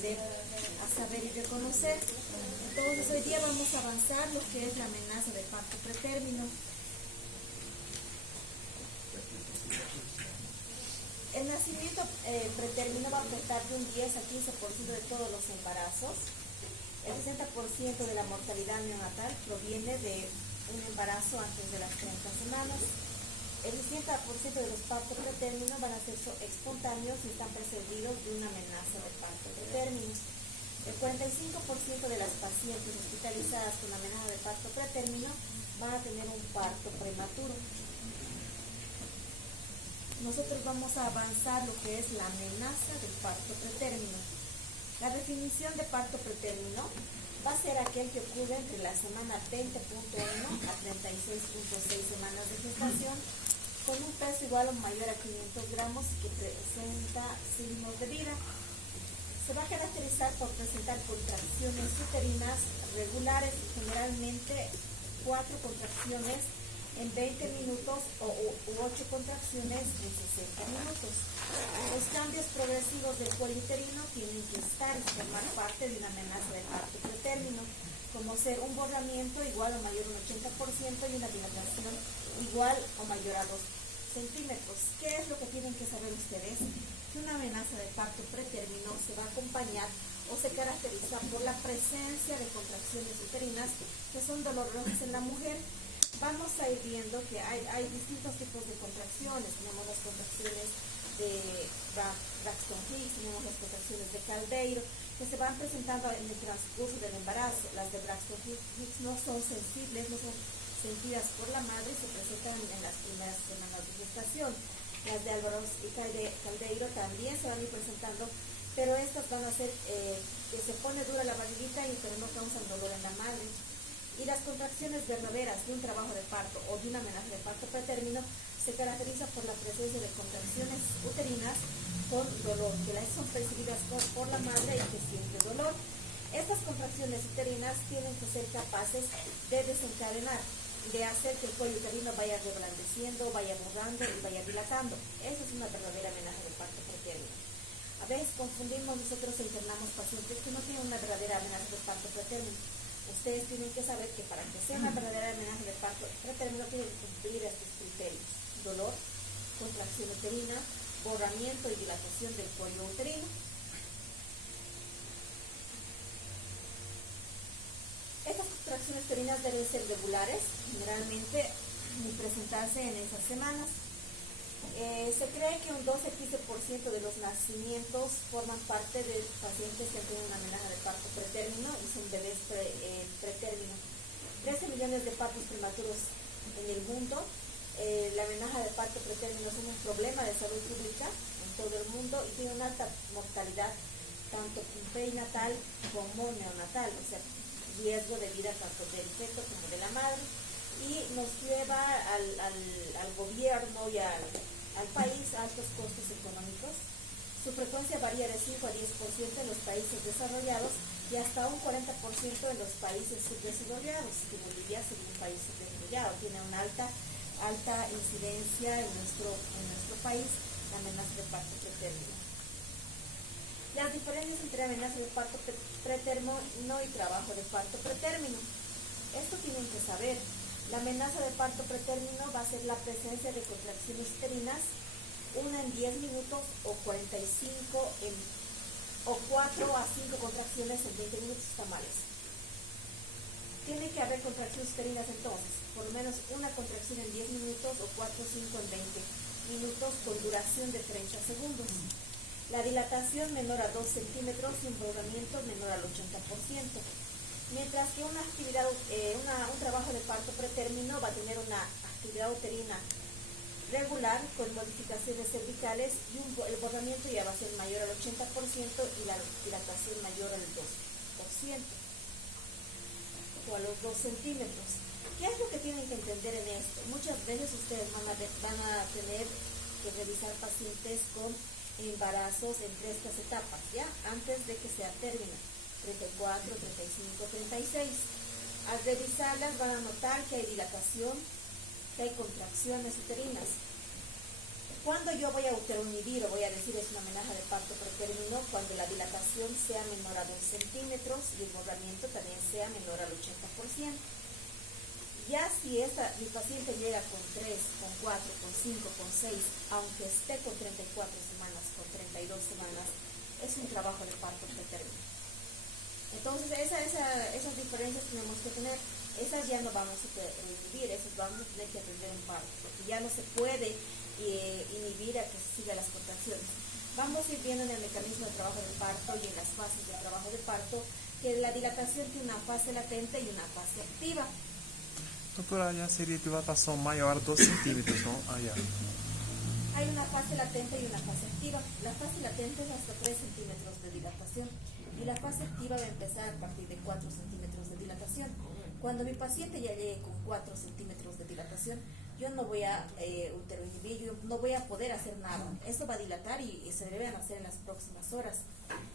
aprender a saber y reconocer. Entonces hoy día vamos a avanzar lo que es la amenaza de parto pretérmino. El nacimiento pretérmino va a afectar de un 10 a 15% de todos los embarazos. El 60% de la mortalidad neonatal proviene de un embarazo antes de las 30 semanas. El 60% de los partos pretérminos van a ser espontáneos y están precedidos de una amenaza de parto pretérmino. El 45% de las pacientes hospitalizadas con amenaza de parto pretérmino van a tener un parto prematuro. Nosotros vamos a avanzar lo que es la amenaza del parto pretérmino. La definición de parto pretérmino va a ser aquel que ocurre entre la semana 20.1 a 36.6 semanas de gestación, con un peso igual o mayor a 500 gramos y que presenta signos de vida. Se va a caracterizar por presentar contracciones uterinas regulares, generalmente 4 contracciones en 20 minutos u 8 contracciones en 60 minutos. Los cambios progresivos del cuello uterino tienen que estar y formar parte de una amenaza de parto pretérmino, como ser un borramiento igual o mayor a un 80% y una dilatación igual o mayor a 2 centímetros. ¿Qué es lo que tienen que saber ustedes? Que una amenaza de parto pretérmino se va a acompañar o se caracteriza por la presencia de contracciones uterinas que son dolorosas en la mujer. Vamos a ir viendo que hay distintos tipos de contracciones. Tenemos las contracciones de Braxton Hicks, tenemos las contracciones de Caldeiro, que se van presentando en el transcurso del embarazo. Las de Braxton Hicks no son sensibles, no son sentidas por la madre y se presentan en las primeras semanas de gestación. Las de Álvaro y Caldeiro también se van a ir presentando, pero estas van a ser que se pone dura la barriguita y pero no causan dolor en la madre. Y las contracciones verdaderas de un trabajo de parto o de una amenaza de parto pretérmino se caracteriza por la presencia de contracciones uterinas con dolor, que las son percibidas por la madre y que siente dolor. Estas contracciones uterinas tienen que ser capaces de desencadenar, de hacer que el cuello uterino vaya reblandeciendo, vaya borrando y vaya dilatando. Esa es una verdadera amenaza de parto pretérmino. A veces confundimos, nosotros internamos pacientes que no tienen una verdadera amenaza de parto pretérmino. Ustedes tienen que saber que para que sea una verdadera amenaza de parto pretérmino tienen que cumplir estos criterios: dolor, contracción uterina, borramiento y dilatación del cuello uterino. Estas contracciones uterinas deben ser regulares, generalmente presentarse en esas semanas. Se cree que un 12-15% de los nacimientos forman parte de pacientes que tienen una amenaza de parto pretérmino y son bebés pretérmino. 13 millones de partos prematuros en el mundo. La amenaza de parto pretérmino es un problema de salud pública en todo el mundo y tiene una alta mortalidad tanto perinatal como neonatal, o sea, riesgo de vida tanto del feto como de la madre, y nos lleva al gobierno y al país a altos costos económicos. Su frecuencia varía de 5 a 10% en los países desarrollados y hasta un 40% en los países subdesarrollados, que Bolivia es un país subdesarrollado, tiene una alta incidencia en nuestro país la amenaza de parto pretérmino. Las diferencias entre amenaza de parto pretérmino y trabajo de parto pretérmino. Esto tienen que saber. La amenaza de parto pretérmino va a ser la presencia de contracciones uterinas, una en 10 minutos o 45 o 4 a 5 contracciones en 20 minutos tamales. Tiene que haber contracciones uterinas entonces, por lo menos una contracción en 10 minutos o 4 o 5 en 20 minutos con duración de 30 segundos. La dilatación menor a 2 centímetros y un borramiento menor al 80%. Mientras que una actividad, un trabajo de parto pretérmino va a tener una actividad uterina regular con modificaciones cervicales y el borramiento ya va a ser mayor al 80% y la dilatación mayor al 2% o a los 2 centímetros. ¿Qué es lo que tienen que entender en esto? Muchas veces ustedes van a tener que revisar pacientes con embarazos entre estas etapas, ¿ya? Antes de que sea término. 34, 35, 36. Al revisarlas van a notar que hay dilatación, que hay contracciones uterinas. Cuando yo voy a uteroinhibir, o voy a decir es una amenaza de parto pretérmino, cuando la dilatación sea menor a 2 centímetros y el borramiento también sea menor al 80%. Ya si mi paciente llega con 3, con 4, con 5, con 6, aunque esté con 34 semanas, con 32 semanas, es un trabajo de parto pretérmino. Entonces esas diferencias tenemos que tener. Esas ya no vamos a inhibir, esas vamos a tener que atender un parto, porque ya no se puede inhibir a que se sigan las contracciones. Vamos a ir viendo en el mecanismo de trabajo del parto y en las fases de trabajo de parto que la dilatación tiene una fase latente y una fase activa. Doutora, ya sería dilatação maior 2 centímetros, ¿no? Ya. Hay una fase latente y una fase activa. La fase latente es hasta 3 centímetros de dilatación y la fase activa va a empezar a partir de 4 centímetros de dilatación. Cuando mi paciente ya llegue con 4 centímetros de dilatación, yo no voy a uteroinhibir, yo no voy a poder hacer nada. Eso va a dilatar y se deben hacer en las próximas horas.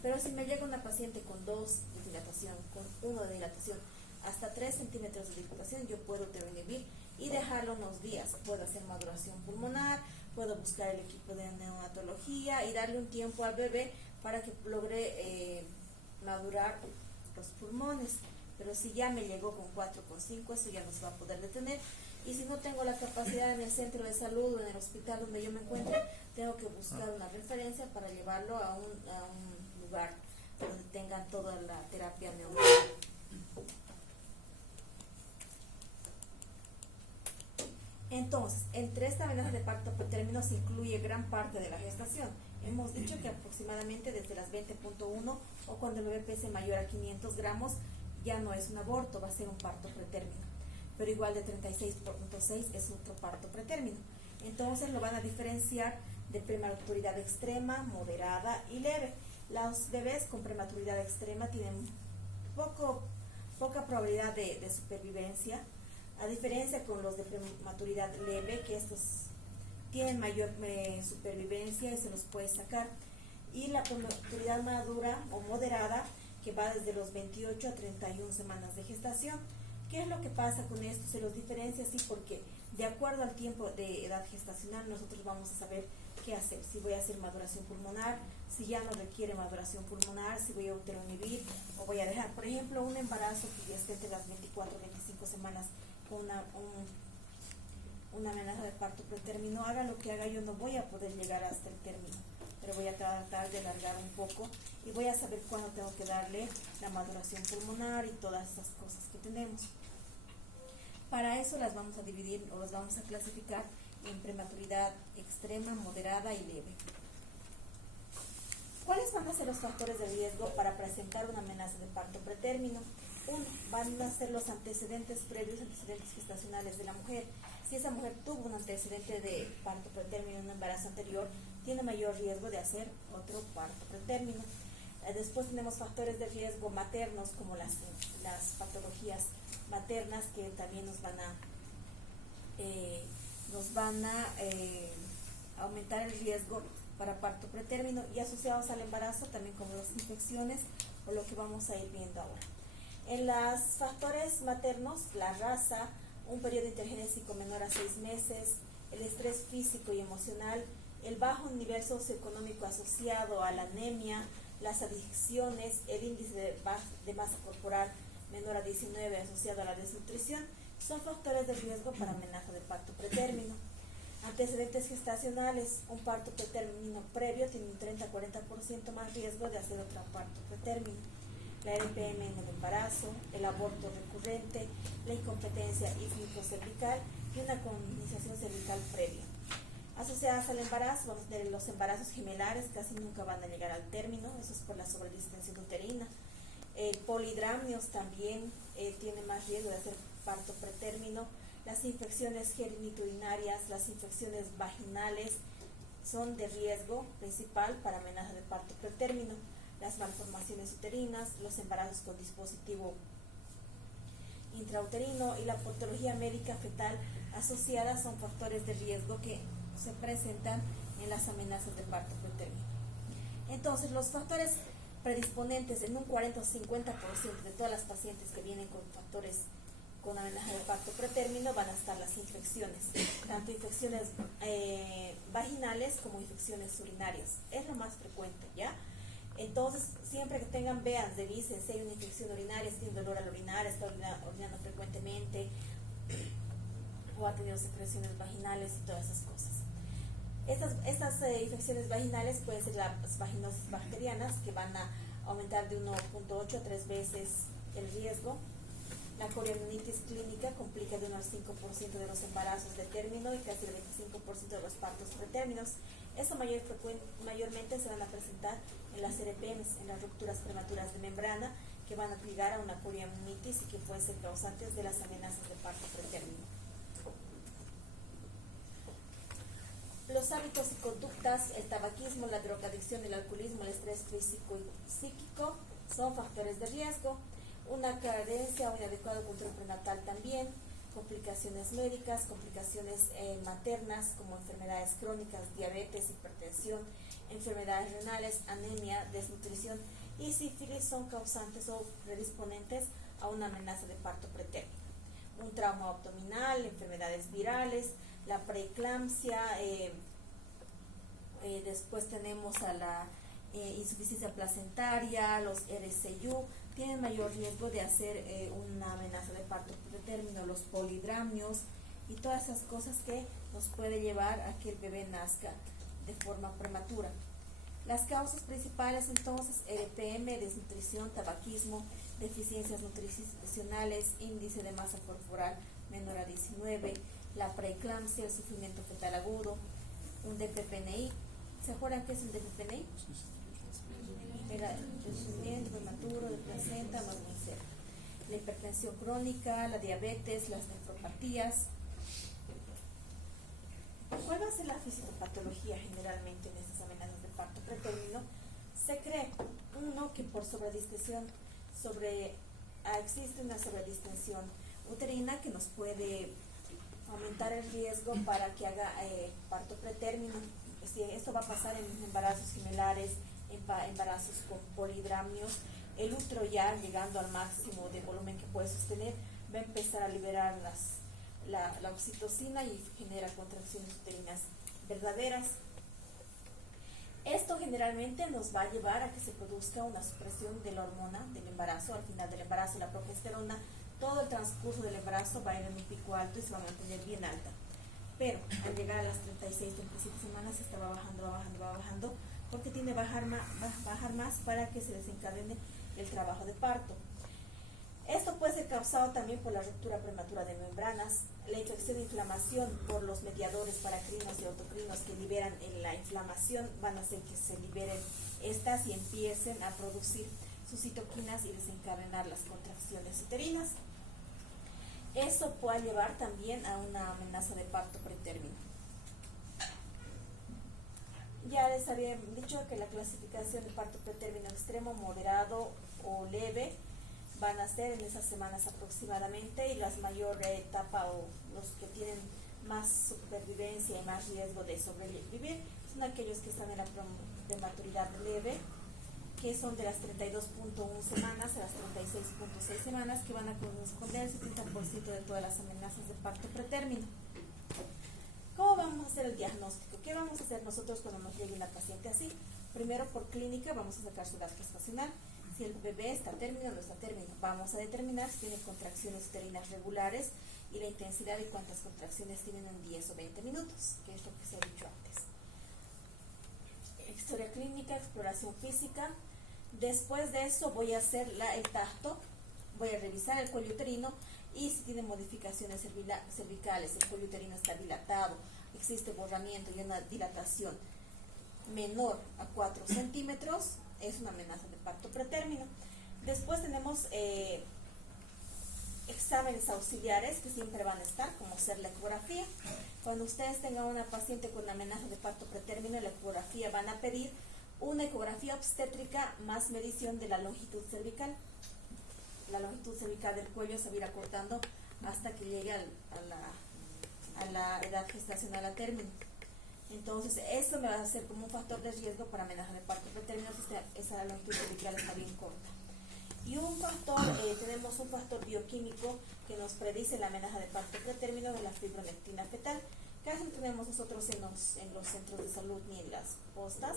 Pero si me llega una paciente con 2 de dilatación, con 1 de dilatación, hasta 3 centímetros de dilatación, yo puedo uteroinhibir y dejarlo unos días. Puedo hacer maduración pulmonar, puedo buscar el equipo de neonatología y darle un tiempo al bebé para que logre madurar los pulmones. Pero si ya me llegó con 4, con 5, eso ya no se va a poder detener. Y si no tengo la capacidad en el centro de salud o en el hospital donde yo me encuentro, tengo que buscar una referencia para llevarlo a un lugar donde tengan toda la terapia neonatal. Entonces, entre esta amenaza de parto pretérmino se incluye gran parte de la gestación. Hemos dicho que aproximadamente desde las 20.1 o cuando el bebé pese mayor a 500 gramos, ya no es un aborto, va a ser un parto pretérmino. Pero igual de 36.6 es otro parto pretérmino. Entonces lo van a diferenciar de prematuridad extrema, moderada y leve. Los bebés con prematuridad extrema tienen poca probabilidad de supervivencia, a diferencia con los de prematuridad leve, que estos tienen mayor supervivencia y se los puede sacar. Y la prematuridad madura o moderada, que va desde los 28 a 31 semanas de gestación. ¿Qué es lo que pasa con esto? Se los diferencia así porque de acuerdo al tiempo de edad gestacional nosotros vamos a saber qué hacer. Si voy a hacer maduración pulmonar, si ya no requiere maduración pulmonar, si voy a uteroinhibir o voy a dejar. Por ejemplo, un embarazo que ya esté entre las 24 y 25 semanas con una amenaza de parto pretérmino, haga lo que haga, yo no voy a poder llegar hasta el término, pero voy a tratar de alargar un poco y voy a saber cuándo tengo que darle la maduración pulmonar y todas esas cosas que tenemos. Para eso las vamos a dividir o las vamos a clasificar en prematuridad extrema, moderada y leve. ¿Cuáles van a ser los factores de riesgo para presentar una amenaza de parto pretérmino? Uno, van a ser los antecedentes previos, antecedentes gestacionales de la mujer. Si esa mujer tuvo un antecedente de parto pretérmino en un embarazo anterior, tiene mayor riesgo de hacer otro parto pretérmino. Después tenemos factores de riesgo maternos, como las patologías maternas, que también nos van a aumentar el riesgo para parto pretérmino, y asociados al embarazo también como las infecciones o lo que vamos a ir viendo ahora. En los factores maternos, la raza, un periodo intergenésico menor a 6 meses, el estrés físico y emocional, el bajo nivel socioeconómico asociado a la anemia, las adicciones, el índice de masa corporal menor a 19 asociado a la desnutrición, son factores de riesgo para amenaza de parto pretérmino. Antecedentes gestacionales, un parto pretérmino previo tiene un 30-40% más riesgo de hacer otro parto pretérmino. La RPM en el embarazo, el aborto recurrente, la incompetencia cervical y una colonización cervical previa. Asociadas al embarazo, vamos a tener los embarazos gemelares, casi nunca van a llegar al término, eso es por la sobredistensión uterina. El polidramnios también tiene más riesgo de hacer parto pretérmino. Las infecciones genitourinarias, las infecciones vaginales son de riesgo principal para amenaza de parto pretérmino. Las malformaciones uterinas, los embarazos con dispositivo intrauterino y la patología médica fetal asociada son factores de riesgo que se presentan en las amenazas de parto pretérmino. Entonces, los factores predisponentes en un 40 o 50% de todas las pacientes que vienen con factores con amenaza de parto pretérmino van a estar las infecciones, tanto infecciones vaginales como infecciones urinarias. Es lo más frecuente, ¿ya? Entonces, siempre que vean, revisen si hay una infección urinaria, si tiene dolor al orinar, está orinando frecuentemente o ha tenido secreciones vaginales y todas esas cosas. Estas infecciones vaginales pueden ser las vaginosis bacterianas, que van a aumentar de 1.8 a 3 veces el riesgo. La coriamnitis clínica complica de 1 al 5% de los embarazos de término y casi el 25% de los partos pretérminos. Esto mayormente se van a presentar en las RPMs, en las rupturas prematuras de membrana, que van a ligar a una coriamnitis y que pueden ser causantes de las amenazas de parto pretérmino. Los hábitos y conductas, el tabaquismo, la drogadicción, el alcoholismo, el estrés físico y psíquico son factores de riesgo. Una carencia o inadecuado control prenatal también, complicaciones médicas, complicaciones maternas como enfermedades crónicas, diabetes, hipertensión, enfermedades renales, anemia, desnutrición y sífilis son causantes o predisponentes a una amenaza de parto pretérmino. Un trauma abdominal, enfermedades virales, la preeclampsia, después tenemos a la insuficiencia placentaria, los RCU, tienen mayor riesgo de hacer una amenaza de parto pretérmino, los polidramios y todas esas cosas que nos puede llevar a que el bebé nazca de forma prematura. Las causas principales entonces, RPM, desnutrición, tabaquismo, deficiencias nutricionales, índice de masa corporal menor a 19, la preeclampsia, el sufrimiento fetal agudo, un DPPNI. ¿Se acuerdan qué es el DPPNI? El crecimiento prematuro de placenta más nacer. La hipertensión crónica, la diabetes, las nefropatías. ¿Cuál va a ser la fisiopatología generalmente en estas amenazas de parto pretérmino? Se cree, uno, que por sobredistensión, existe una sobredistensión uterina que nos puede aumentar el riesgo para que haga parto pretérmino. Esto va a pasar en embarazos gemelares, embarazos con polidramios. El útero, ya llegando al máximo de volumen que puede sostener, va a empezar a liberar la oxitocina y genera contracciones uterinas verdaderas. Esto generalmente nos va a llevar a que se produzca una supresión de la hormona del embarazo. Al final del embarazo, la progesterona, todo el transcurso del embarazo va a ir en un pico alto y se va a mantener bien alta. Pero al llegar a las 36, 37 semanas, esta va bajando, porque tiene que bajar más para que se desencadene el trabajo de parto. Esto puede ser causado también por la ruptura prematura de membranas, la infección e inflamación por los mediadores paracrinos y autocrinos que liberan en la inflamación, van a hacer que se liberen estas y empiecen a producir sus citoquinas y desencadenar las contracciones uterinas. Eso puede llevar también a una amenaza de parto pretérmino. Ya les había dicho que la clasificación de parto pretérmino extremo, moderado o leve van a ser en esas semanas aproximadamente, y las mayor etapa o los que tienen más supervivencia y más riesgo de sobrevivir son aquellos que están en la prematuridad leve, que son de las 32.1 semanas a las 36.6 semanas, que van a corresponder al 70% de todas las amenazas de parto pretérmino. ¿Cómo vamos a hacer el diagnóstico? ¿Qué vamos a hacer nosotros cuando nos llegue una paciente así? Primero, por clínica, vamos a sacar su gasto gestacional. Si el bebé está a término o no está a término, vamos a determinar si tiene contracciones uterinas regulares y la intensidad de cuántas contracciones tienen en 10 o 20 minutos, que es lo que se ha dicho antes. Historia clínica, exploración física. Después de eso voy a hacer el tacto, voy a revisar el cuello uterino y si tiene modificaciones cervicales, el cuello uterino está dilatado, existe borramiento y una dilatación menor a 4 centímetros, es una amenaza de parto pretérmino. Después tenemos exámenes auxiliares que siempre van a estar, como ser la ecografía. Cuando ustedes tengan una paciente con amenaza de parto pretérmino, la ecografía van a pedir una ecografía obstétrica más medición de la longitud cervical. La longitud cervical del cuello se va a ir acortando hasta que llegue a la edad gestacional a término. Entonces, eso me va a hacer como un factor de riesgo para amenaza de parto pretérmino si esa longitud cervical está bien corta. Y tenemos un factor bioquímico que nos predice la amenaza de parto pretérmino de la fibronectina fetal. Casi no tenemos nosotros en los centros de salud ni en las postas,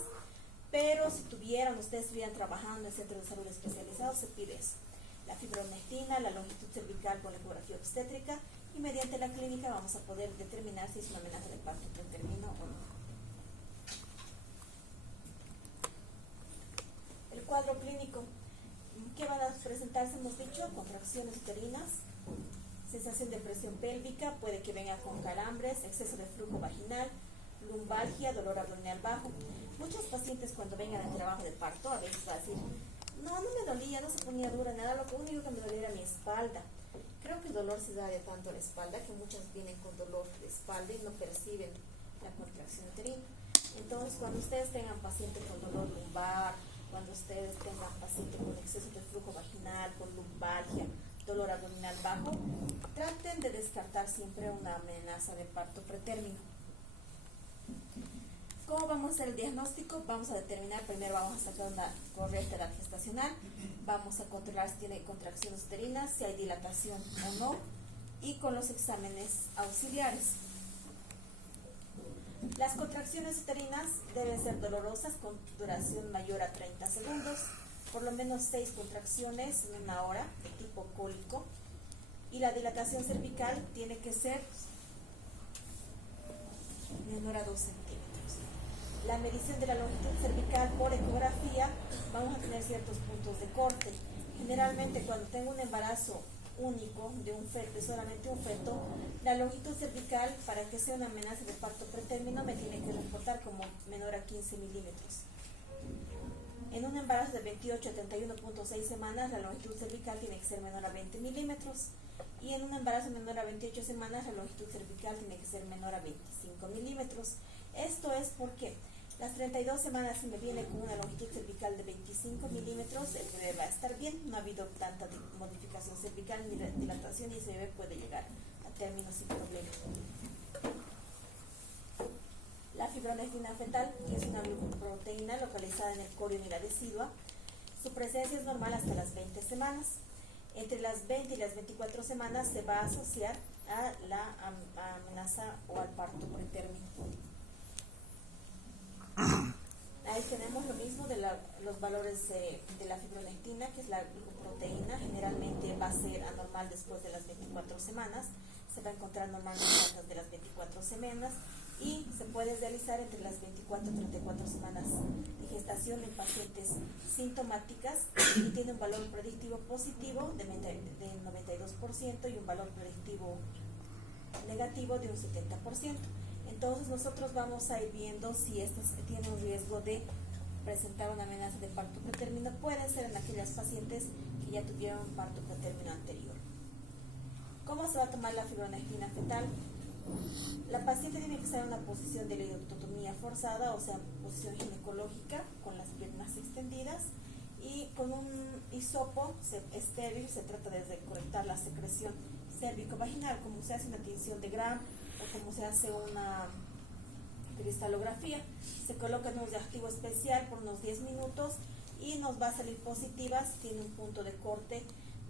pero si ustedes estuvieran trabajando en centros de salud especializados, se pide eso. La fibronectina, la longitud cervical con la ecografía obstétrica, y mediante la clínica vamos a poder determinar si es una amenaza de parto pretérmino o no. El cuadro clínico, ¿qué van a presentarse? Hemos dicho contracciones uterinas, sensación de presión pélvica, puede que venga con calambres, exceso de flujo vaginal, lumbalgia, dolor abdominal bajo. Muchos pacientes cuando vengan al trabajo de parto a veces va a decir, no me dolía, no se ponía dura, nada, lo único que me dolía era mi espalda. Creo que el dolor se da de tanto a la espalda que muchos vienen con dolor de espalda y no perciben la contracción uterina. Entonces, cuando ustedes tengan paciente con dolor lumbar, cuando ustedes tengan paciente con exceso de flujo vaginal, con lumbalgia, dolor abdominal bajo, traten de descartar siempre una amenaza de parto pretérmino. ¿Cómo vamos a hacer el diagnóstico? Vamos a determinar, primero vamos a sacar una correcta edad gestacional, vamos a controlar si tiene contracciones uterinas, si hay dilatación o no, y con los exámenes auxiliares. Las contracciones uterinas deben ser dolorosas con duración mayor a 30 segundos, por lo menos 6 contracciones en una hora, de tipo cólico, y la dilatación cervical tiene que ser menor a 2 centímetros. La medición de la longitud cervical por ecografía, vamos a tener ciertos puntos de corte. Generalmente cuando tengo un embarazo único de un feto, de solamente un feto, la longitud cervical para que sea una amenaza de parto pretérmino me tiene que reportar como menor a 15 milímetros. En un embarazo de 28 a 31.6 semanas, la longitud cervical tiene que ser menor a 20 milímetros. Y en un embarazo menor a 28 semanas, la longitud cervical tiene que ser menor a 25 milímetros. Esto es porque las 32 semanas, si me viene con una longitud cervical de 25 milímetros, el bebé va a estar bien, no ha habido tanta modificación cervical ni dilatación y ese bebé puede llegar a término sin problema. La fibronectina fetal, que es una glucoproteína localizada en el corion y la decidua, su presencia es normal hasta las 20 semanas. Entre las 20 y las 24 semanas se va a asociar a la amenaza o al parto pretérmino. Ahí tenemos lo mismo de los valores de la fibronectina, que es la glucoproteína. Generalmente va a ser anormal después de las 24 semanas. Se va a encontrar normalmente antes de las 24 semanas y se puede realizar entre las 24 y 34 semanas de gestación en pacientes sintomáticas y tiene un valor predictivo positivo de 92% y un valor predictivo negativo de un 70%. Entonces nosotros vamos a ir viendo si este tiene un riesgo de presentar una amenaza de parto pretérmino. Puede ser en aquellas pacientes que ya tuvieron un parto pretérmino anterior. ¿Cómo se va a tomar la fibronectina fetal? La paciente tiene que estar en una posición de leucotomía forzada, o sea, posición ginecológica, con las piernas extendidas y con un hisopo estéril. Se trata de correctar la secreción cérvico-vaginal, como se hace una tinción de Gram o como se hace una cristalografía. Se coloca en un reactivo especial por unos 10 minutos y nos va a salir positiva si tiene un punto de corte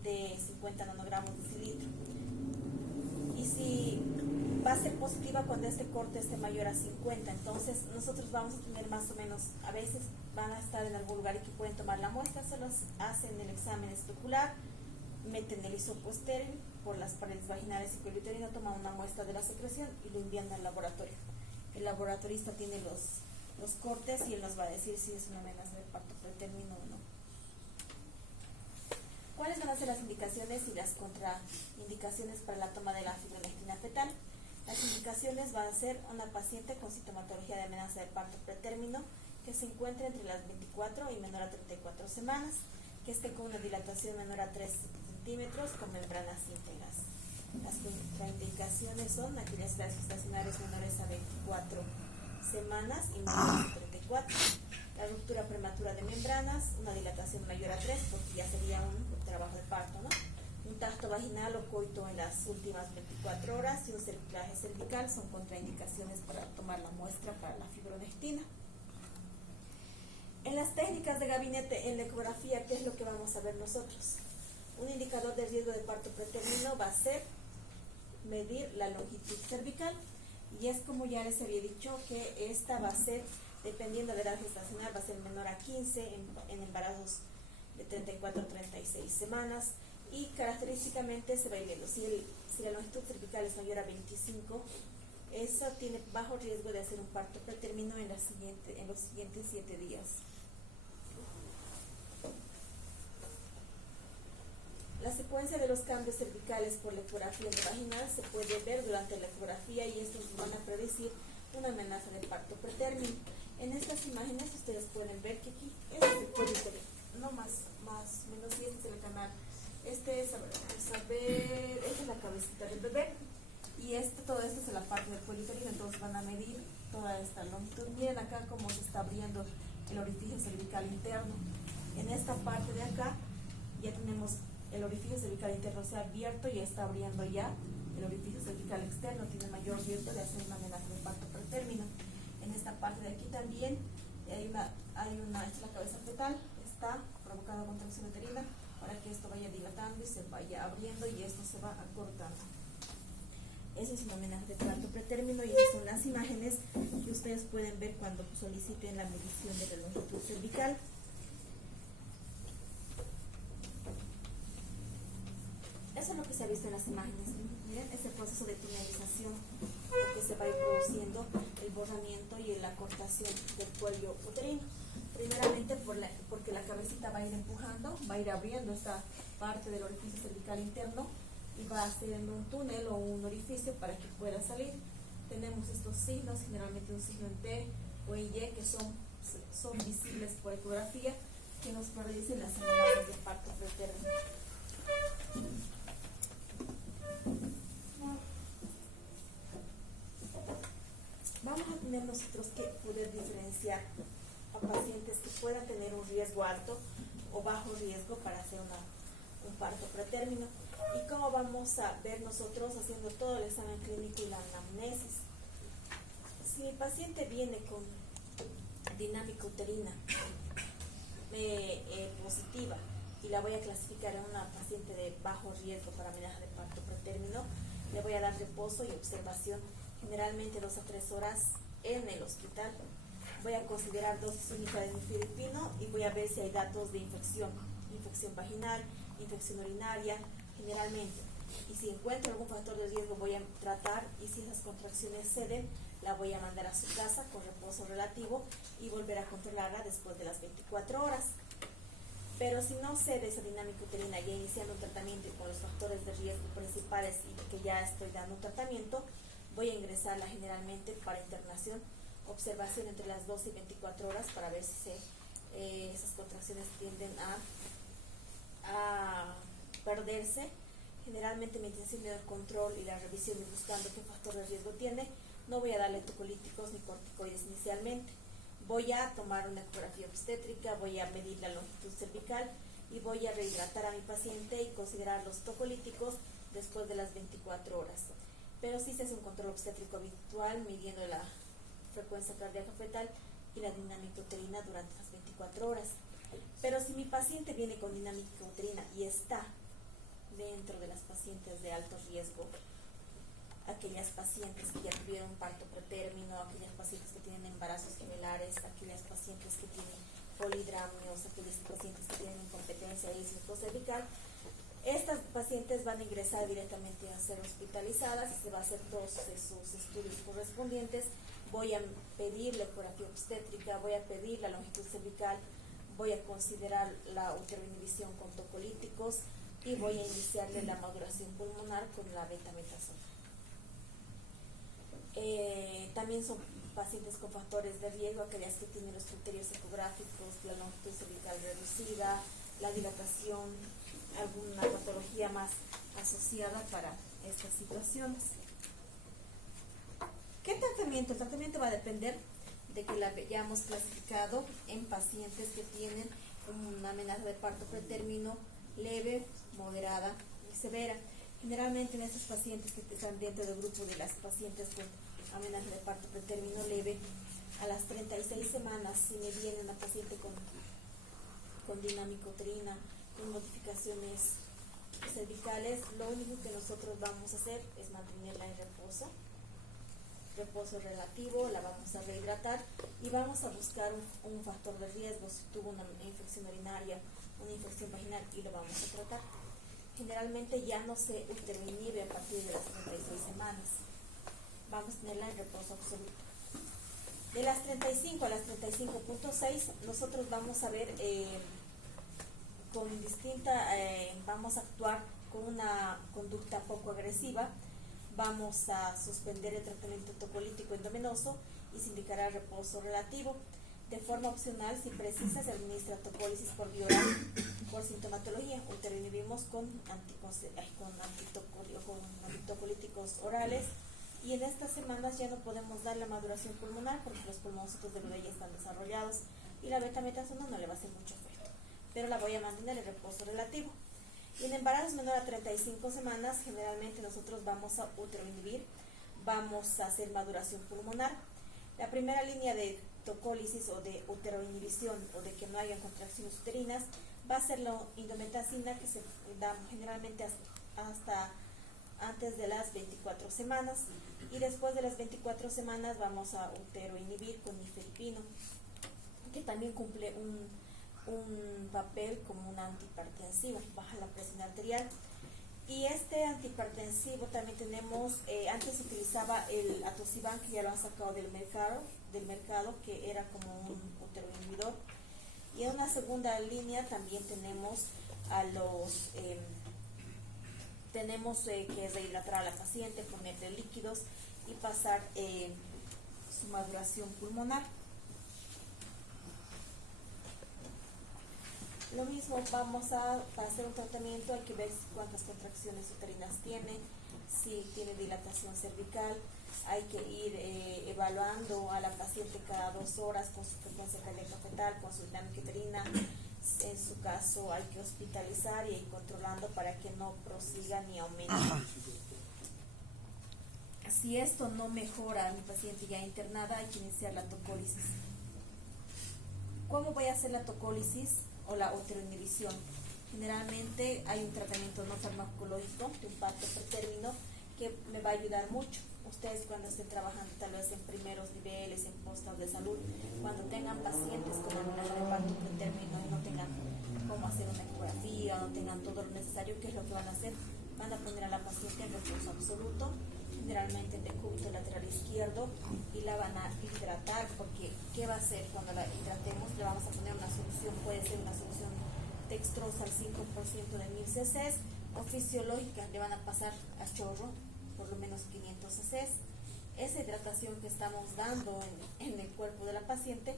de 50 nanogramos de cilindro. Y si va a ser positiva cuando este corte esté mayor a 50, entonces nosotros vamos a tener más o menos, a veces van a estar en algún lugar y que pueden tomar la muestra, se los hacen el examen especular, meten el hisopo estéril por las paredes vaginales y periuterino, toman una muestra de la secreción y lo envían al laboratorio. El laboratorista tiene los cortes y él nos va a decir si es una amenaza de parto pretérmino o no. ¿Cuáles van a ser las indicaciones y las contraindicaciones para la toma de la fibronectina fetal? Las indicaciones van a ser una paciente con sintomatología de amenaza de parto pretérmino que se encuentre entre las 24 y menor a 34 semanas, que esté con una dilatación menor a 3 centímetros con membranas íntegras. Las contraindicaciones son aquellas edades gestacionales menores a 24 semanas y menores a 34. La ruptura prematura de membranas, una dilatación mayor a 3, porque ya sería un trabajo de parto, ¿no? Un tacto vaginal o coito en las últimas 24 horas y un cerclaje cervical son contraindicaciones para tomar la muestra para la fibronectina. En las técnicas de gabinete en la ecografía, ¿qué es lo que vamos a ver nosotros? Un indicador de riesgo de parto pretérmino va a ser medir la longitud cervical, y es como ya les había dicho que esta va a ser, dependiendo de la edad gestacional, va a ser menor a 15 en embarazos de 34 a 36 semanas, y característicamente se va a ir viendo si la longitud cervical es mayor a 25, eso tiene bajo riesgo de hacer un parto pretérmino en los siguientes 7 días. La secuencia de los cambios cervicales por la ecografía vaginal se puede ver durante la ecografía, y estos van a predecir una amenaza de parto pretérmino. En estas imágenes ustedes pueden ver que aquí, este es el polítono, no más menos, y este es el canal. Este es, esta es la cabecita del bebé, y todo esto es la parte del politorio. Entonces van a medir toda esta longitud. Miren acá cómo se está abriendo el orificio cervical interno. En esta parte de acá ya tenemos el orificio cervical interno se ha abierto y está abriendo ya el orificio cervical externo. Tiene mayor riesgo de hacer una amenaza de parto pretérmino. En esta parte de aquí también esta es la cabeza fetal, está provocada contracción uterina para que esto vaya dilatando y se vaya abriendo, y esto se va acortando. Esa es una amenaza de parto pretérmino, y esas son las imágenes que ustedes pueden ver cuando soliciten la medición de la longitud cervical. Eso es lo que se ha visto en las imágenes. Miren, es el proceso de tunelización que se va a ir produciendo, el borramiento y la acortación del cuello uterino. Primeramente porque la cabecita va a ir empujando, va a ir abriendo esta parte del orificio cervical interno y va haciendo un túnel o un orificio para que pueda salir. Tenemos estos signos, generalmente un signo en T o en Y, que son visibles por ecografía, que nos predicen las amenazas de parto pretérmino. Vamos a tener nosotros que poder diferenciar a pacientes que puedan tener un riesgo alto o bajo riesgo para hacer un parto pretérmino. ¿Y cómo vamos a ver nosotros haciendo todo el examen clínico y la anamnesis? Si mi paciente viene con dinámica uterina positiva y la voy a clasificar en una paciente de bajo riesgo para amenaza de parto pretérmino, le voy a dar reposo y observación, generalmente 2 a 3 horas en el hospital. Voy a considerar dosis única de nifedipino y voy a ver si hay datos de infección vaginal, infección urinaria, generalmente. Y si encuentro algún factor de riesgo, voy a tratar, y si esas contracciones ceden, la voy a mandar a su casa con reposo relativo y volver a controlarla después de las 24 horas. Pero si no cede esa dinámica uterina, ya iniciando un tratamiento y con los factores de riesgo principales y que ya estoy dando un tratamiento, voy a ingresarla generalmente para internación, observación entre las 12 y 24 horas para ver si esas contracciones tienden a perderse. Generalmente mi intención de control y la revisión y buscando qué factor de riesgo tiene. No voy a darle tocolíticos ni corticoides inicialmente. Voy a tomar una ecografía obstétrica, voy a medir la longitud cervical y voy a rehidratar a mi paciente y considerar los tocolíticos después de las 24 horas. Pero sí se hace un control obstétrico habitual, midiendo la frecuencia cardíaca fetal y la dinámica uterina durante las 24 horas. Pero si mi paciente viene con dinámica uterina y está dentro de las pacientes de alto riesgo, aquellas pacientes que ya tuvieron parto pretérmino, aquellas pacientes que tienen embarazos gemelares, aquellas pacientes que tienen polidramios, aquellas pacientes que tienen incompetencia cervical, estas pacientes van a ingresar directamente a ser hospitalizadas y se va a hacer todos sus estudios correspondientes. Voy a pedir la ecografía obstétrica, voy a pedir la longitud cervical, voy a considerar la uteroinhibición con tocolíticos y voy a iniciarle la maduración pulmonar con la betametasona. También son pacientes con factores de riesgo, aquellas que tienen los criterios ecográficos, la longitud cervical reducida, la dilatación, alguna patología más asociada para estas situaciones. ¿Qué tratamiento? El tratamiento va a depender de que la hayamos clasificado en pacientes que tienen una amenaza de parto pretérmino leve, moderada y severa. Generalmente en estos pacientes que están dentro del grupo de las pacientes con amenaza de parto pretérmino leve, a las 36 semanas, si me viene una paciente con dinámica uterina, con modificaciones cervicales, lo único que nosotros vamos a hacer es mantenerla en reposo relativo, la vamos a rehidratar y vamos a buscar un factor de riesgo si tuvo una infección urinaria, una infección vaginal, y lo vamos a tratar. Generalmente ya no se uteroinhibe a partir de las 36 semanas. Vamos a tenerla en reposo absoluto. De las 35 a las 35.6, nosotros vamos a ver vamos a actuar con una conducta poco agresiva. Vamos a suspender el tratamiento tocolítico endovenoso y se indicará reposo relativo. De forma opcional, si precisa, se administra tocólisis por vía oral por sintomatología. Uteroinhibimos con antitocolíticos orales. Y en estas semanas ya no podemos dar la maduración pulmonar porque los pulmoncitos del bebé ya están desarrollados y la betametasona no le va a hacer mucho efecto, pero la voy a mantener en reposo relativo. Y en embarazos menor a 35 semanas, generalmente nosotros vamos a uteroinhibir, vamos a hacer maduración pulmonar. La primera línea de tocólisis o de uteroinhibición o de que no haya contracciones uterinas va a ser la indometacina, que se da generalmente hasta antes de las 24 semanas, y después de las 24 semanas vamos a uteroinhibir con nifedipino, que también cumple un papel como un antihipertensivo, baja la presión arterial. Y este antihipertensivo también tenemos, antes se utilizaba el atosiban, que ya lo han sacado del mercado, que era como un uteroinhibidor. Y en una segunda línea también tenemos a los que rehidratar a la paciente, ponerle líquidos y pasar su maduración pulmonar. Lo mismo, para hacer un tratamiento hay que ver cuántas contracciones uterinas tiene, si tiene dilatación cervical. Hay que ir evaluando a la paciente cada 2 horas con su frecuencia cardíaca fetal, con su dinámica uterina. En su caso hay que hospitalizar y ir controlando para que no prosiga ni aumente. Si esto no mejora, mi paciente ya internada, hay que iniciar la tocólisis. ¿Cómo voy a hacer la tocólisis o la uteroinhibición? Generalmente hay un tratamiento no farmacológico de un parto pretérmino que me va a ayudar mucho. Ustedes, cuando estén trabajando tal vez en primeros niveles, en postas de salud, cuando tengan pacientes con amenaza de parto pretérmino y no tengan cómo hacer una ecografía, no tengan todo lo necesario, ¿qué es lo que van a hacer? Van a poner a la paciente en reposo absoluto, generalmente en decúbito lateral izquierdo, y la van a hidratar, porque ¿qué va a hacer cuando la hidratemos? Le vamos a poner una solución, puede ser una solución dextrosa al 5% de 1000 cc o fisiológica, le van a pasar a chorro por lo menos 500 cc. Esa hidratación que estamos dando en el cuerpo de la paciente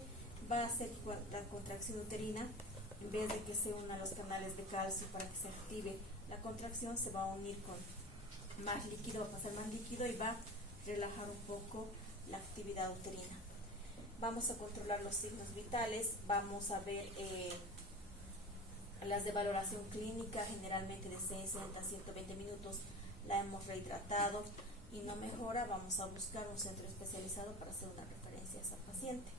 va a hacer que la contracción uterina, en vez de que se unan los canales de calcio para que se active la contracción, se va a unir con más líquido, va a pasar más líquido y va a relajar un poco la actividad uterina. Vamos a controlar los signos vitales, vamos a ver las de valoración clínica, generalmente de 60 a 120 minutos la hemos rehidratado y no mejora, vamos a buscar un centro especializado para hacer una referencia a esa paciente.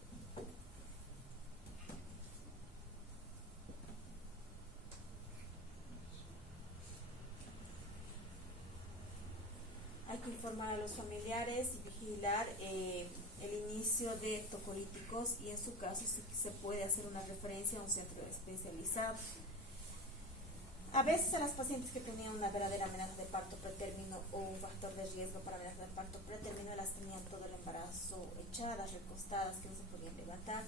Hay que informar a los familiares y vigilar el inicio de tocolíticos, y en su caso se puede hacer una referencia a un centro especializado. A veces a las pacientes que tenían una verdadera amenaza de parto pretérmino o un factor de riesgo para amenaza de parto pretérmino, las tenían todo el embarazo echadas, recostadas, que no se podían levantar.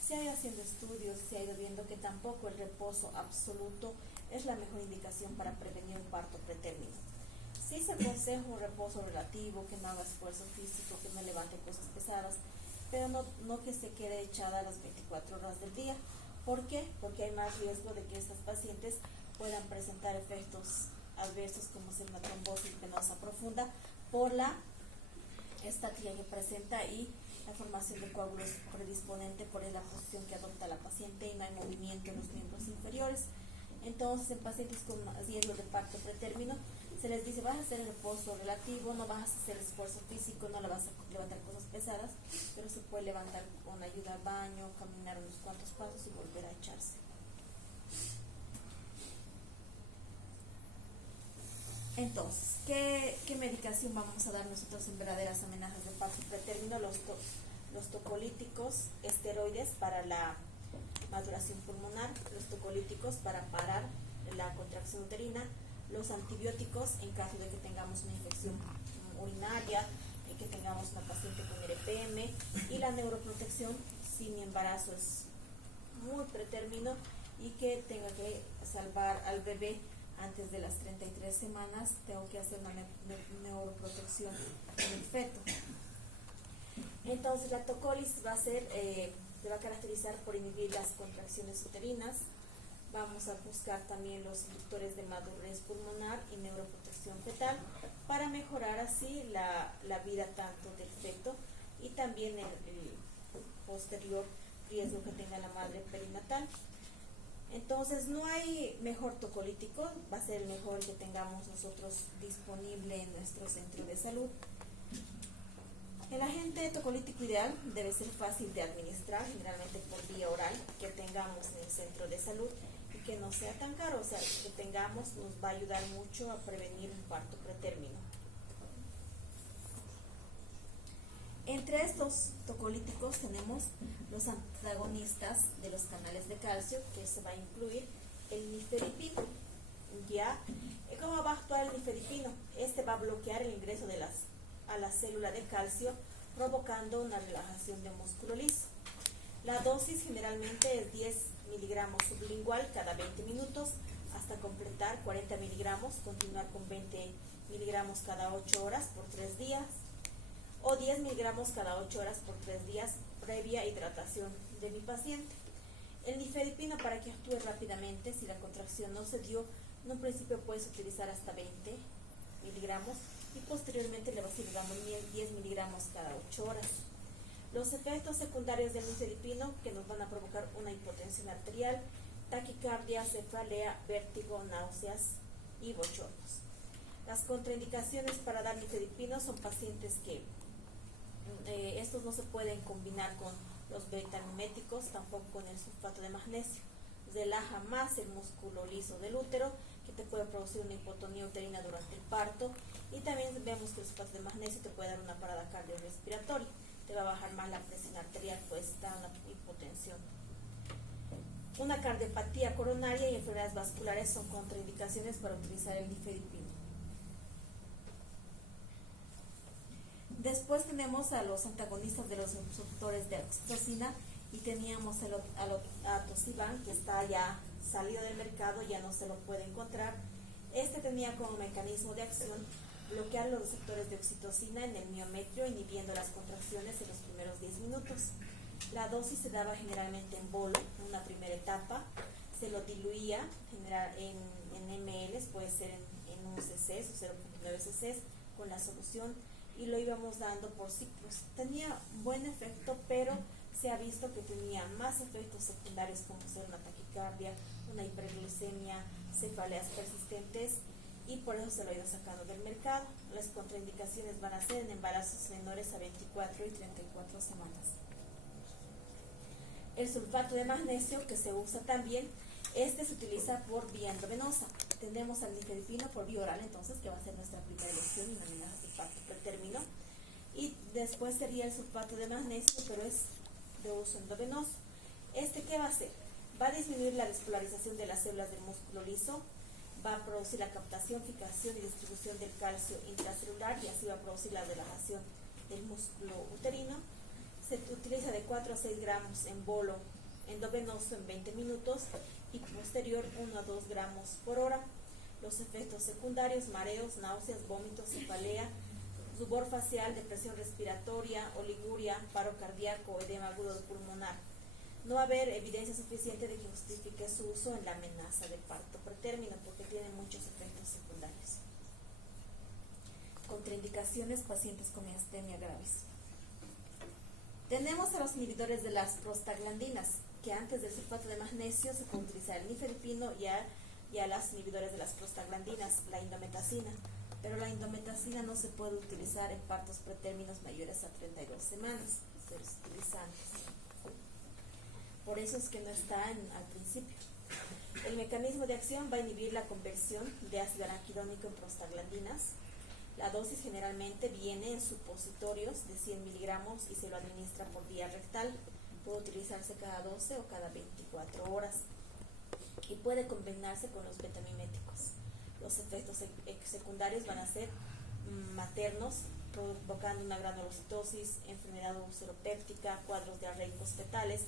Se ha ido haciendo estudios, se ha ido viendo que tampoco el reposo absoluto es la mejor indicación para prevenir un parto pretérmino. Sí se aconseja un reposo relativo, que no haga esfuerzo físico, que no levante cosas pesadas, pero no que se quede echada las 24 horas del día. ¿Por qué? Porque hay más riesgo de que estas pacientes puedan presentar efectos adversos como ser una trombosis venosa profunda por la estatía que presenta y la formación de coágulos predisponente por la posición que adopta la paciente y no hay movimiento en los miembros inferiores. Entonces, en pacientes con riesgo de parto pretérmino se les dice, vas a hacer el reposo relativo, no vas a hacer esfuerzo físico, no le vas a levantar cosas pesadas, pero se puede levantar con ayuda al baño, caminar unos cuantos pasos y volver a echarse. Entonces, ¿qué medicación vamos a dar nosotros en verdaderas amenazas de parto pretérmino? Los tocolíticos, esteroides para la maduración pulmonar, los tocolíticos para parar la contracción uterina, los antibióticos en caso de que tengamos una infección urinaria, que tengamos una paciente con RPM, y la neuroprotección si mi embarazo es muy pretérmino y que tenga que salvar al bebé antes de las 33 semanas, tengo que hacer una neuroprotección en el feto. Entonces la tocólisis va a ser, se va a caracterizar por inhibir las contracciones uterinas. Vamos a buscar también los inductores de madurez pulmonar y neuroprotección fetal para mejorar así la vida tanto del feto y también el posterior riesgo que tenga la madre perinatal. Entonces no hay mejor tocolítico, va a ser el mejor que tengamos nosotros disponible en nuestro centro de salud. El agente tocolítico ideal debe ser fácil de administrar, generalmente por vía oral, que tengamos en el centro de salud y que no sea tan caro, o sea, que tengamos nos va a ayudar mucho a prevenir un parto pretérmino. Entre estos tocolíticos tenemos los antagonistas de los canales de calcio, que se va a incluir el nifedipino. ¿Ya? ¿Cómo va a actuar el nifedipino? Este va a bloquear el ingreso a la célula de calcio, provocando una relajación de músculo liso. La dosis generalmente es 10 miligramos sublingual cada 20 minutos hasta completar 40 miligramos, continuar con 20 miligramos cada 8 horas por 3 días o 10 miligramos cada 8 horas por 3 días previa hidratación de mi paciente. El nifedipino, para que actúe rápidamente, si la contracción no se dio, en un principio puedes utilizar hasta 20 miligramos y posteriormente le vas a ir dando 10 miligramos cada 8 horas. Los efectos secundarios del nifedipino que nos van a provocar una hipotensión arterial, taquicardia, cefalea, vértigo, náuseas y bochornos. Las contraindicaciones para dar nifedipino son pacientes que estos no se pueden combinar con los beta-miméticos, tampoco con el sulfato de magnesio. Relaja más el músculo liso del útero, que te puede producir una hipotonía uterina durante el parto, y también vemos que el sulfato de magnesio te puede dar una parada cardiorrespiratoria, te va a bajar más la presión arterial, pues da una hipotensión. Una cardiopatía coronaria y enfermedades vasculares son contraindicaciones para utilizar el nifedipino. Después tenemos a los antagonistas de los receptores de oxitocina y teníamos el atosiban, que está ya salido del mercado, ya no se lo puede encontrar. Este tenía como mecanismo de acción bloquear los receptores de oxitocina en el miometrio, inhibiendo las contracciones en los primeros 10 minutos. La dosis se daba generalmente en bolo, en una primera etapa, se lo diluía en ml, puede ser en 1 cc o 0.9 cc con la solución, y lo íbamos dando por ciclos. Tenía buen efecto, pero se ha visto que tenía más efectos secundarios como ser una taquicardia, una hiperglucemia, cefaleas persistentes, y por eso se lo ha ido sacando del mercado. Las contraindicaciones van a ser en embarazos menores a 24 y 34 semanas. El sulfato de magnesio, que se usa también, este se utiliza por vía endovenosa. Tenemos al nifedipino por vía oral, entonces, que va a ser nuestra primera elección en amenazas de parto pretérmino. Y después sería el sulfato de magnesio, pero es de uso endovenoso. ¿Qué va a hacer? Va a disminuir la despolarización de las células del músculo liso, va a producir la captación, fijación y distribución del calcio intracelular, y así va a producir la relajación del músculo uterino. Se utiliza de 4 a 6 gramos en bolo endovenoso en 20 minutos y posterior 1 a 2 gramos por hora. Los efectos secundarios: mareos, náuseas, vómitos, cefalea, rubor facial, depresión respiratoria, oliguria, paro cardíaco, edema agudo pulmonar. No va a haber evidencia suficiente de que justifique su uso en la amenaza de parto pretérmino porque tiene muchos efectos secundarios. Contraindicaciones: pacientes con miastenia gravis. Tenemos a los inhibidores de las prostaglandinas, que antes del sulfato de magnesio se puede utilizar el nifedipino, y y a las inhibidores de las prostaglandinas, la indometacina. Pero la indometacina no se puede utilizar en partos pretérminos mayores a 32 semanas, se utiliza antes. Por eso es que no está al principio. El mecanismo de acción va a inhibir la conversión de ácido araquidónico en prostaglandinas. La dosis generalmente viene en supositorios de 100 miligramos y se lo administra por vía rectal. Puede utilizarse cada 12 o cada 24 horas y puede combinarse con los betamiméticos. Los efectos secundarios van a ser maternos, provocando una granulocitosis, enfermedad ulceropéptica, cuadros diarreicos fetales,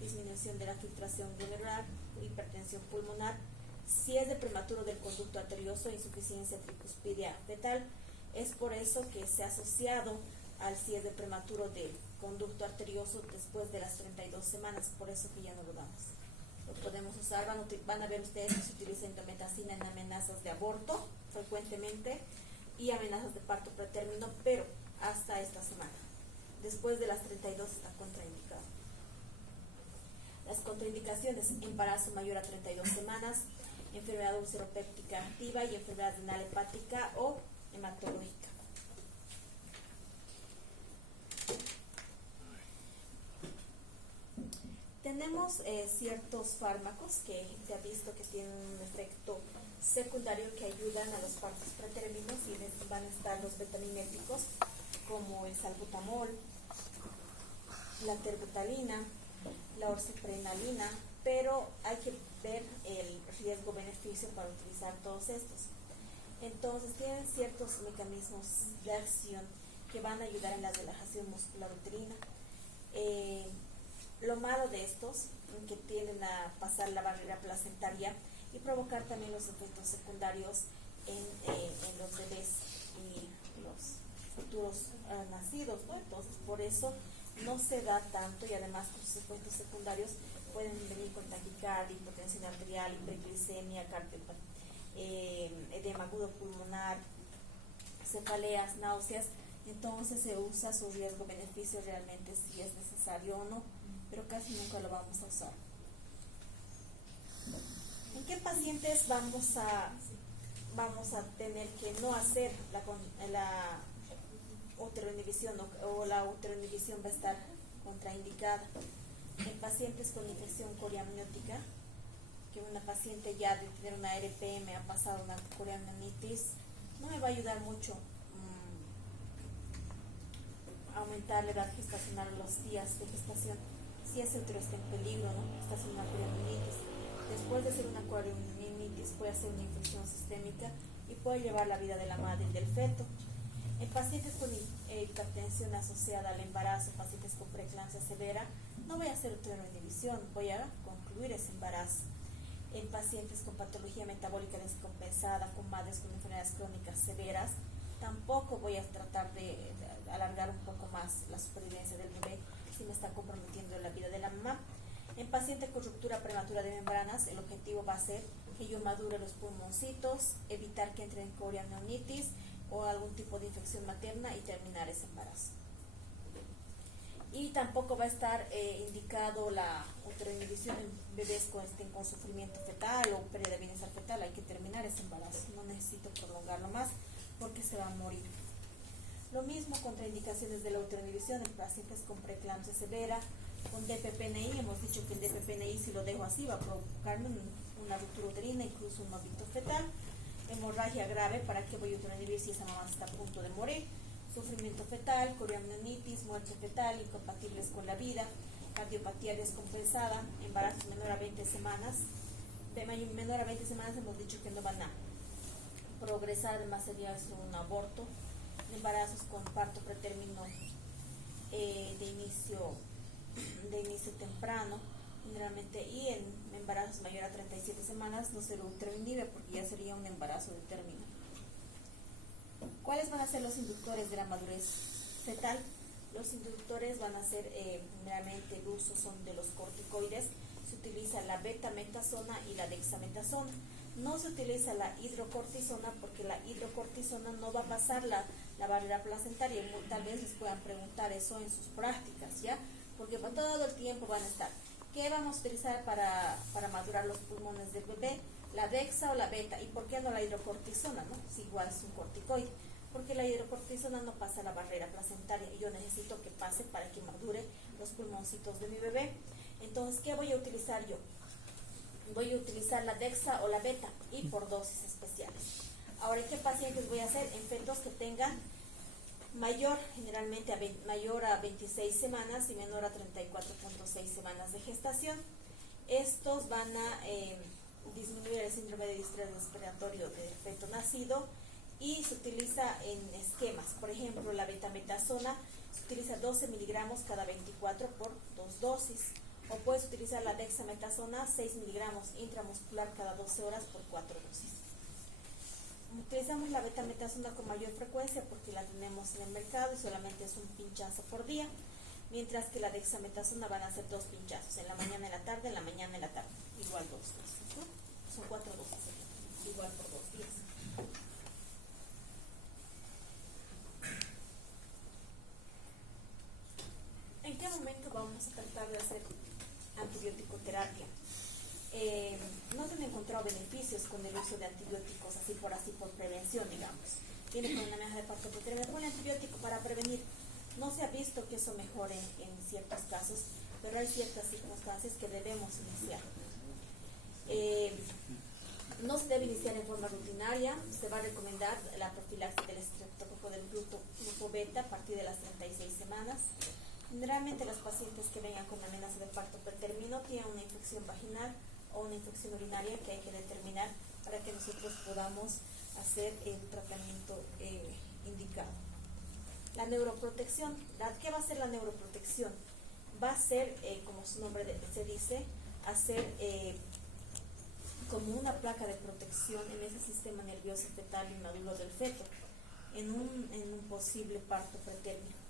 disminución de la filtración glomerular, hipertensión pulmonar. Si es de prematuro del conducto arterioso, insuficiencia tricuspidia fetal. Es por eso que se ha asociado al si es de prematuro del conducto arterioso después de las 32 semanas, por eso que ya no lo damos. Lo podemos usar, van a ver ustedes que se utiliza indometacina en amenazas de aborto frecuentemente y amenazas de parto pretérmino, pero hasta esta semana. Después de las 32 está contraindicado. Las contraindicaciones: embarazo mayor a 32 semanas, enfermedad ulceropéptica activa y enfermedad renal hepática o hematológica. Tenemos ciertos fármacos que se ha visto que tienen un efecto secundario que ayudan a los partos pretérminos, y van a estar los betamiméticos como el salbutamol, la terbutalina, la orsoprenalina, pero hay que ver el riesgo-beneficio para utilizar todos estos. Entonces tienen ciertos mecanismos de acción que van a ayudar en la relajación muscular uterina. Lo malo de estos, que tienden a pasar la barrera placentaria y provocar también los efectos secundarios en los bebés y los futuros nacidos, ¿no? Entonces, por eso no se da tanto, y además los efectos secundarios pueden venir con taquicardia, hipotensión arterial, hiperglicemia, edema agudo pulmonar, cefaleas, náuseas. Entonces se usa su riesgo-beneficio realmente si es necesario o no, pero casi nunca lo vamos a usar. ¿En qué pacientes vamos a tener que no hacer la uteroinhibición o la uteroinhibición va a estar contraindicada? En pacientes con infección coreamniótica, que una paciente ya de tener una RPM ha pasado una coreamnionitis, no me va a ayudar mucho aumentar la edad gestacional o los días de gestación si ese útero está en peligro, ¿no? Está haciendo una coreamnionitis. Después de hacer una coreamnionitis puede hacer una infección sistémica y puede llevar la vida de la madre y del feto. En pacientes con hipertensión asociada al embarazo, pacientes con preeclampsia severa, no voy a hacer uteroinhibición, voy a concluir ese embarazo. En pacientes con patología metabólica descompensada, con madres con enfermedades crónicas severas, tampoco voy a tratar de alargar un poco más la supervivencia del bebé si me está comprometiendo la vida de la mamá. En paciente con ruptura prematura de membranas, el objetivo va a ser que yo madure los pulmoncitos, evitar que entre en coreamnionitis o algún tipo de infección materna y terminar ese embarazo. Y tampoco va a estar indicado la uteroinhibición en bebés con sufrimiento fetal o pérdida de bienestar fetal. Hay que terminar ese embarazo, no necesito prolongarlo más porque se va a morir. Lo mismo contraindicaciones de la uteroinhibición en pacientes con preeclampsia severa, con DPPNI. Hemos dicho que el DPPNI, si lo dejo así, va a provocarme una ruptura uterina, incluso un novito fetal. Hemorragia grave, ¿para qué voy a uteroinhibir si esa mamá está a punto de morir? Sufrimiento fetal, coreamnionitis, muerte fetal, incompatibles con la vida, cardiopatía descompensada, embarazos menor a 20 semanas. De menor a 20 semanas hemos dicho que no van a progresar, además sería un aborto. Embarazos con parto pretérmino de inicio temprano, generalmente, y en embarazos mayor a 37 semanas no se lo uteroinhibe porque ya sería un embarazo de término. ¿Cuáles van a ser los inductores de la madurez fetal? Los inductores van a ser, generalmente el uso son de los corticoides. Se utiliza la betametasona y la dexametasona. No se utiliza la hidrocortisona porque la hidrocortisona no va a pasar la barrera placentaria, y tal vez les puedan preguntar eso en sus prácticas, ¿ya? Porque todo el tiempo van a estar. ¿Qué vamos a utilizar para madurar los pulmones del bebé? la dexa o la beta. ¿Y por qué no la hidrocortisona, no? Si igual es un corticoide. Porque la hidrocortisona no pasa la barrera placentaria y yo necesito que pase para que madure los pulmoncitos de mi bebé. Entonces, ¿qué voy a utilizar yo? Voy a utilizar la dexa o la beta y por dosis especiales. Ahora, ¿qué pacientes voy a hacer? En fetos que tengan generalmente mayor a 26 semanas y menor a 34.6 semanas de gestación. Estos van a disminuir el síndrome de distrés respiratorio del feto nacido y se utiliza en esquemas. Por ejemplo, la betametasona se utiliza 12 miligramos cada 24 por 2 dosis. O puedes utilizar la dexametasona 6 miligramos intramuscular cada 12 horas por 4 dosis. Utilizamos la betametasona con mayor frecuencia porque la tenemos en el mercado y solamente es un pinchazo por día, mientras que la dexametasona van a ser 2 pinchazos, en la mañana y en la tarde, en la mañana y en la tarde, igual 2 dosis, ¿no? Son 4 dosis, igual por 2 días. ¿En qué momento vamos a tratar de hacer antibiótico-terapia? No se han encontrado beneficios con el uso de antibióticos así por prevención, digamos. Viene con una amenaza de parto pretérmino, con el antibiótico para prevenir. No se ha visto que eso mejore en ciertos casos, pero hay ciertas circunstancias que debemos iniciar. No se debe iniciar en forma rutinaria. Se va a recomendar la profilaxis del estreptococo del grupo beta a partir de las 36 semanas. Generalmente las pacientes que vengan con amenaza de parto pretérmino tienen una infección vaginal o una infección urinaria que hay que determinar para que nosotros podamos hacer el tratamiento indicado. La neuroprotección. ¿Qué va a ser la neuroprotección? Va a ser, como su nombre se dice, hacer como una placa de protección en ese sistema nervioso fetal inmaduro del feto en un posible parto pretérmino.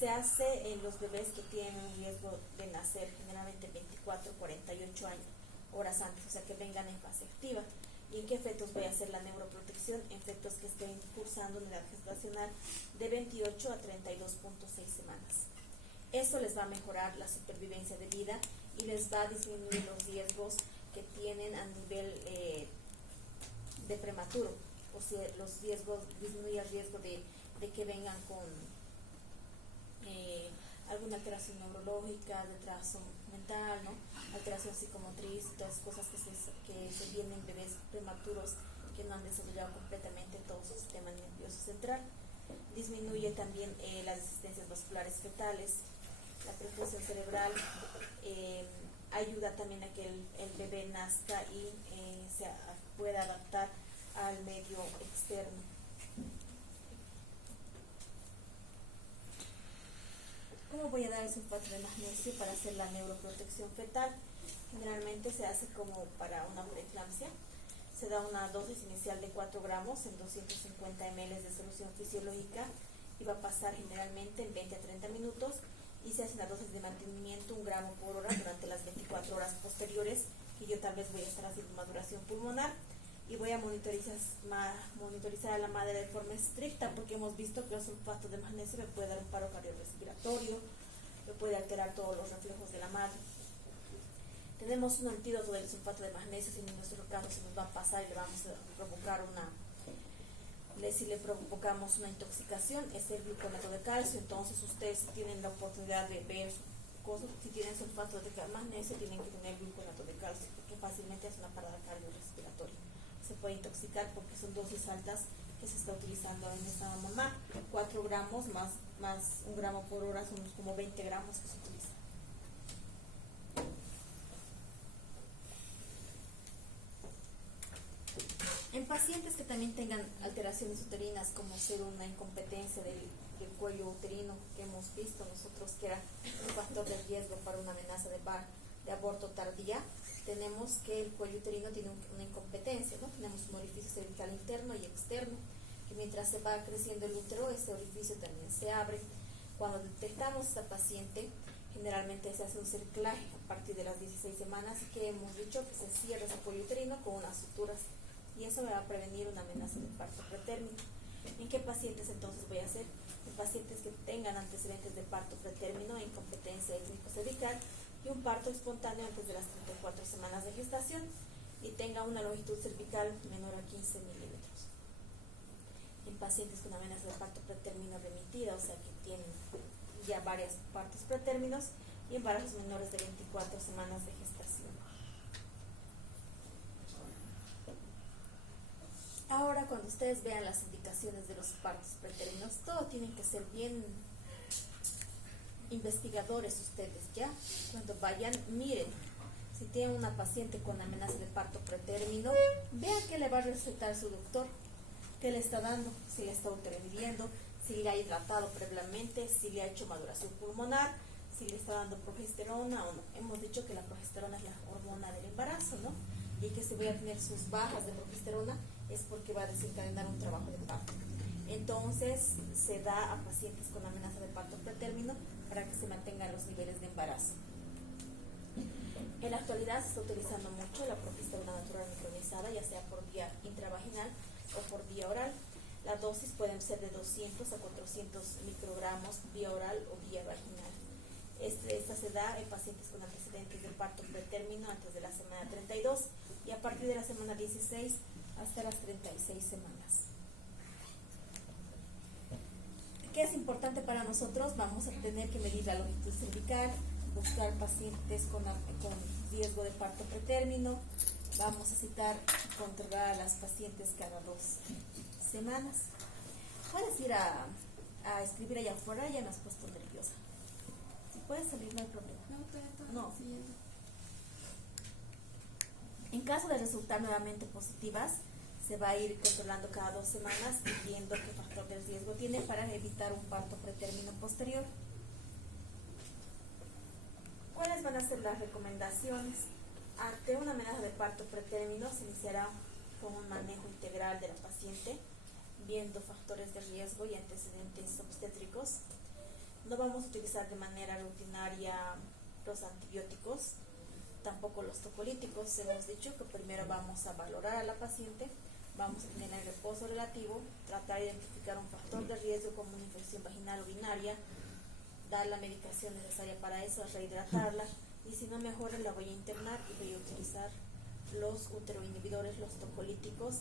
Se hace en los bebés que tienen un riesgo de nacer generalmente 24 48 horas antes, o sea que vengan en fase activa. ¿Y en qué fetos voy a hacer la neuroprotección? En fetos que estén cursando una edad gestacional de 28 a 32.6 semanas. Eso les va a mejorar la supervivencia de vida y les va a disminuir los riesgos que tienen a nivel de prematuro. O sea, disminuye el riesgo de que vengan con alguna alteración neurológica, retraso mental, ¿no? Alteración psicomotriz, todas cosas que se vienen en bebés prematuros que no han desarrollado completamente todo su sistema nervioso central. Disminuye también las resistencias vasculares fetales, la perfusión cerebral, ayuda también a que el bebé nazca y se pueda adaptar al medio externo. ¿Cómo voy a dar el sulfato de magnesio para hacer la neuroprotección fetal? Generalmente se hace como para una preeclampsia. Se da una dosis inicial de 4 gramos en 250 ml de solución fisiológica y va a pasar generalmente en 20 a 30 minutos y se hace una dosis de mantenimiento 1 gramo por hora durante las 24 horas posteriores, que yo tal vez voy a estar haciendo maduración pulmonar y voy a monitorizar a la madre de forma estricta porque hemos visto que el sulfato de magnesio me puede dar un paro cardiorrespiratorio, me puede alterar todos los reflejos de la madre. Tenemos un antídoto del sulfato de magnesio, si en nuestro caso se nos va a pasar y le vamos a provocar si le provocamos una intoxicación, es el gluconato de calcio. Entonces ustedes tienen la oportunidad de ver cosas, si tienen sulfato de magnesio tienen que tener gluconato de calcio porque fácilmente es una parada cardiorrespiratoria. Se puede intoxicar porque son dosis altas que se está utilizando en esta mamá. 4 gramos más 1 gramo por hora son como 20 gramos que se utilizan. En pacientes que también tengan alteraciones uterinas, como ser una incompetencia del cuello uterino, que hemos visto nosotros que era un factor de riesgo para una amenaza de aborto tardía, tenemos que el cuello uterino tiene una incompetencia, ¿no? Tenemos un orificio cervical interno y externo, que mientras se va creciendo el útero, ese orificio también se abre. Cuando detectamos a esta paciente, generalmente se hace un cerclaje a partir de las 16 semanas, que hemos dicho que se cierra ese cuello uterino con unas suturas, y eso me va a prevenir una amenaza de parto pretérmino. ¿En qué pacientes entonces voy a hacer? En pacientes que tengan antecedentes de parto pretérmino, incompetencia étnico-cervical y un parto espontáneo antes de las 34 semanas de gestación. y tenga una longitud cervical menor a 15 milímetros. En pacientes con amenaza de parto pretérmino remitida, o sea que tienen ya varias partos pretérminos, y embarazos menores de 24 semanas de gestación. Ahora, cuando ustedes vean las indicaciones de los partos pretérminos, todo tienen que ser bien investigadores ustedes, ¿ya? Cuando vayan, miren, si tienen una paciente con amenaza de parto pretérmino, vean qué le va a recetar su doctor, qué le está dando, si le está ultraviviendo, si le ha hidratado previamente, si le ha hecho maduración pulmonar, si le está dando progesterona o no. Hemos dicho que la progesterona es la hormona del embarazo, ¿no? Y que si voy a tener sus bajas de progesterona es porque va a desencadenar un trabajo de parto. Entonces se da a pacientes con amenaza de parto pretérmino para que se mantengan los niveles de embarazo. En la actualidad se está utilizando mucho la progesterona natural micronizada, ya sea por vía intravaginal o por vía oral. Las dosis pueden ser de 200 a 400 microgramos vía oral o vía vaginal. Esta se da en pacientes con antecedentes de parto pretérmino antes de la semana 32 y a partir de la semana 16 hasta las 36 semanas. ¿Qué es importante para nosotros? Vamos a tener que medir la longitud cervical, buscar pacientes con riesgo de parto pretérmino. Vamos a citar y controlar a las pacientes cada 2 semanas. Puedes ir a escribir allá afuera, ya me has puesto nerviosa. Si puedes salir, no hay problema. No. En caso de resultar nuevamente positivas, se va a ir controlando cada 2 semanas y viendo qué factor de riesgo tiene para evitar un parto pretérmino posterior. ¿Cuáles van a ser las recomendaciones? Ante una amenaza de parto pretérmino se iniciará con un manejo integral de la paciente, viendo factores de riesgo y antecedentes obstétricos. No vamos a utilizar de manera rutinaria los antibióticos, tampoco los tocolíticos. Hemos dicho que primero vamos a valorar a la paciente, vamos a tener el reposo relativo, tratar de identificar un factor de riesgo como una infección vaginal urinaria, dar la medicación necesaria para eso, rehidratarla, y si no mejora la voy a internar y voy a utilizar los uteroinhibidores, los tocolíticos,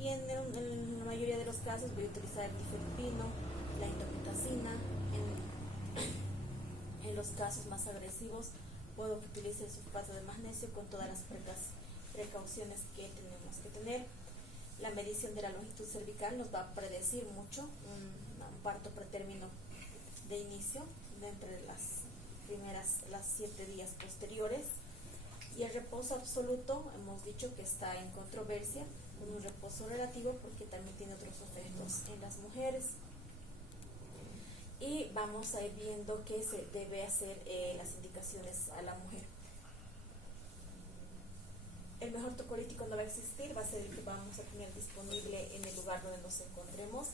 y en la mayoría de los casos voy a utilizar el difenipino, la indometacina. En los casos más agresivos puedo que utilice el sulfato de magnesio con todas las precauciones que tenemos que tener. La medición de la longitud cervical nos va a predecir mucho un parto pretérmino de inicio, de entre las 7 días posteriores. Y el reposo absoluto, hemos dicho que está en controversia con un reposo relativo porque también tiene otros efectos en las mujeres. Y vamos a ir viendo qué se debe hacer las indicaciones a la mujer. El mejor tocolítico no va a existir, va a ser el que vamos a tener disponible en el lugar donde nos encontremos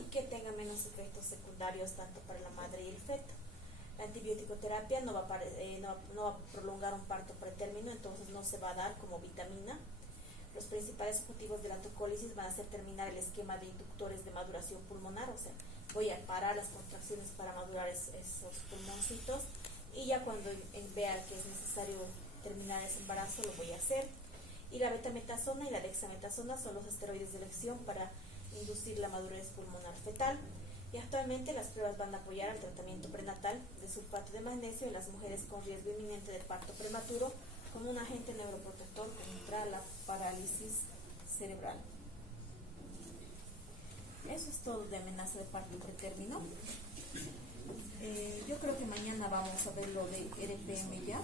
y que tenga menos efectos secundarios tanto para la madre y el feto. La antibiótico-terapia no va a prolongar un parto pretérmino, entonces no se va a dar como vitamina. Los principales objetivos de la tocólisis van a ser terminar el esquema de inductores de maduración pulmonar, o sea, voy a parar las contracciones para madurar esos pulmoncitos, y ya cuando vea que es necesario terminar ese embarazo lo voy a hacer. Y la betametasona y la dexametasona son los esteroides de elección para inducir la madurez pulmonar fetal. Y actualmente las pruebas van a apoyar al tratamiento prenatal de sulfato de magnesio en las mujeres con riesgo inminente de parto prematuro como un agente neuroprotector contra la parálisis cerebral. Eso es todo de amenaza de parto pretérmino. Yo creo que mañana vamos a ver lo de RPM ya.